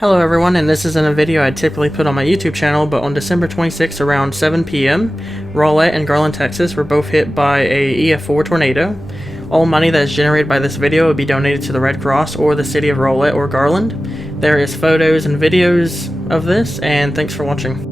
Hello everyone, and this isn't a video I'd typically put on my YouTube channel, but on December 26th around 7 p.m., Rowlett and Garland, Texas were both hit by a EF4 tornado. All money that is generated by this video will be donated to the Red Cross or the city of Rowlett or Garland. There is photos and videos of this, and thanks for watching.